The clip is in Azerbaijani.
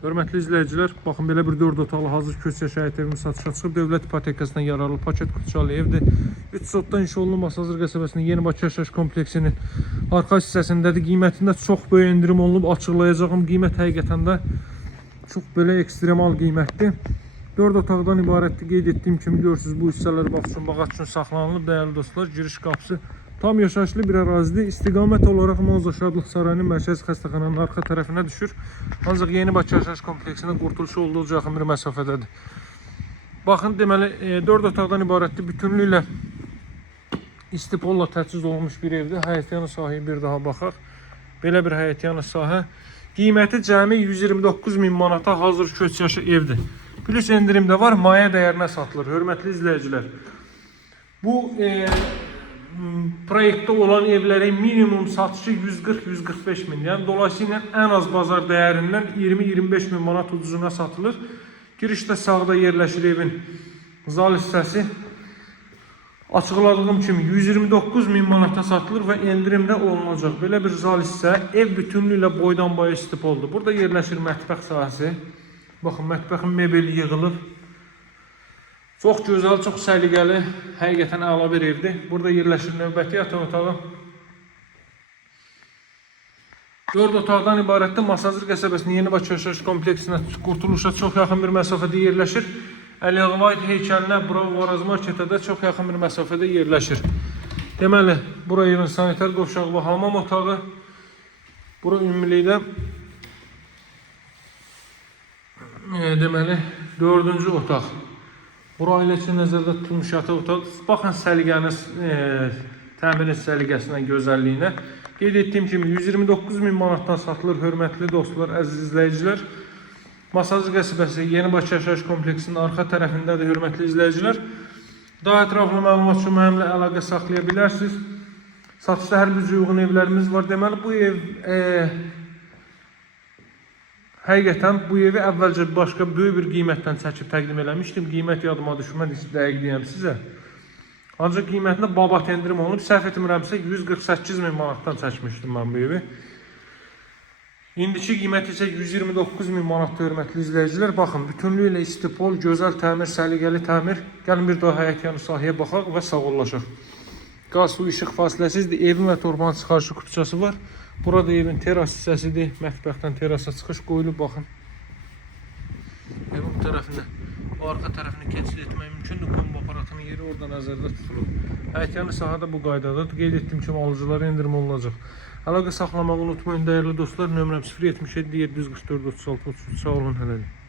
Hörmətli izləyicilər, baxın belə bir 4 otaqlı hazır köç yaşayət evimiz satışa çıxıb. Dövlət ipotekasından yararlı paket qutucalı evdir. 3 sotdan inşa olunmuş Masazır qəsəbəsinin Yeni Bakı yaşayış kompleksinin arxa hissəsindədir. Qiymətində çox böyük endirim olunub, açıqlayacağım. Qiymət həqiqətən də çox belə ekstremal qiymətdir. 4 otaqdan ibarətdir. Qeyd etdiyim kimi görürsünüz, bu hissələr bax üçün, bağat üçün saxlanılıb. Dəyərli dostlar, giriş qapısı tam yaşayışlı bir ərazidir. İstiqamət olaraq Manzo Şadlıq Sarayının mərkəzi xəstəxananın arxa tərəfinə düşür. Ancaq Yeni Bakı yaşayış kompleksinin qurtuluşu olduqca yaxın bir məsafədədir. Baxın, deməli 4 otaqdan ibarətdir. Bütünlüklə istipolla təchiz olunmuş bir evdir. Həyətyanı sahəyə bir daha baxaq. Belə bir həyətyanı sahə. Qiyməti cəmi 129.000 manata hazır köç yaşı evdir. Plus endirim də var, maya dəyərinə satılır. Hörmətli izləyicilər, bu proyektdə olan evlərin minimum satışı 140-145 min. Yəni dolayısıyla ən az bazar dəyərindən 20-25 min manat ucuzuna satılır. Girişdə sağda yerləşir evin zal hissəsi. Açıqladığım kimi 129 min manata satılır və endirimdə olunacaq. Belə bir zal hissə, ev bütünlüklə boydan boya istipoldur. Burada yerləşir mətbəx sahəsi. Baxın, mətbəxin mebeli yığılıb. Çox gözəl, çox səliqəli, həqiqətən əla bir evdir. Burada yerləşir növbəti yataq otağı. 4 otaqdan ibarətdir. Masazır qəsəbəsinin Yeni Bakı yaşayış kompleksinə qurtuluşa çox yaxın bir məsafədə yerləşir. Əliağalı heykəlinə, Varaz marketə də çox yaxın bir məsafədə yerləşir. Deməli, bura evin sanitar qovşağı və hamam otağı. Bura ümumilikdə deməli 4-cü otaq. Bura ailə üçün nəzərdə tutulmuş yataq otaq. Baxın səliqəniz, təmirin səliqəsinə, gözəlliyinə. Qeyd etdiyim kimi 129 min manatdan satılır. Hörmətli dostlar, əziz izləyicilər. Masazır qəsəbəsi Yeni Bakı yaşayış kompleksinin arxa tərəfindədir, hörmətli izləyicilər. Daha ətraflı məlumat üçün mənimlə əlaqə saxlaya bilərsiniz. Satışda hər bir uyğun evlərimiz var. Deməli, bu ev həqiqətən bu evi əvvəlcə başqa böyük bir qiymətdən çəkib təqdim eləmişdim. Qiymət yadıma düşmədi, dəqiq deyəm sizə. Ancaq qiymətində babat endirim olunub. Səhv etmirəmsə 148 min manatdan çəkmişdim mən bu evi. İndiki qiyməti isə 129 min manatda, hörmətli izləyicilər. Baxın, bütünlüklə istipol, gözəl təmir, səliqəli təmir. Gəlin bir daha həyətyanı sahəyə baxaq və sağollaşaq. Qaz, su, işıq fasiləsizdir. Evin və torbanın çıxarışı kupçası var. Burada evin teras hissəsidir. Mətbəxdən terasa çıxış qoyulub, baxın. Evin bu tərəfində, bu arxa tərəfini keçid etmək mümkündür. Kombo aparatının yeri orada nəzərdə tutulub. Həyətyanı sahədə bu qaydadadır. Qeyd etdiyim kimi alıcılara endirim olunacaq. Əlaqə saxlamağı unutmayın, dəyərli dostlar. Nömrəm 077 744 36 33. Sağ olun, hələlik.